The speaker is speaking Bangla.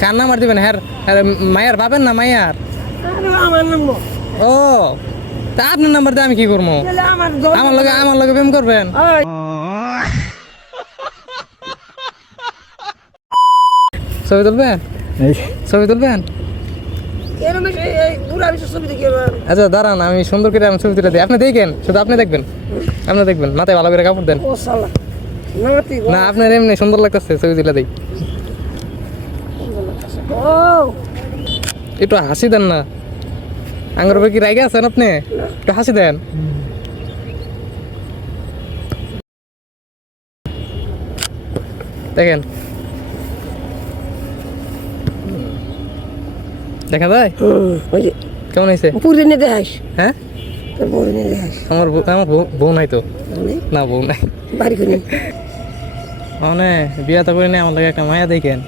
কার নাম্বার দিবেন? হ্যাঁ হ্যাঁ, মায়ার পাবেন না মায়ার? আমার নাম্বার ও তা আপনার নাম্বার দিয়ে আমি কি করবো? আমার লগে প্রেম করবেন? ছবি তুলবেন? ছবি তুলবেন? আচ্ছা দাঁড়ান, আমি সুন্দর করে আমি ছবি তুলে দিই, আপনি দেখেন, শুধু আপনি দেখবেন, আপনি দেখবেন, মাথায় ভালো করে কাপড় দেন। না আপনার এমনি সুন্দর লাগতেছে, ছবি তুলে দিই। একটু হাসি দেন না, আঙ্গুর উপরে কি রাগে আছেন আপনি? একটু হাসি দেন। দেখেন, দেখা যায় কেমন হয়েছে? হ্যাঁ আমার বউ নাই তো। না বউ নাই, মানে বিয়া তো করি না, আমার লাগে একটা মায়া দেখেন।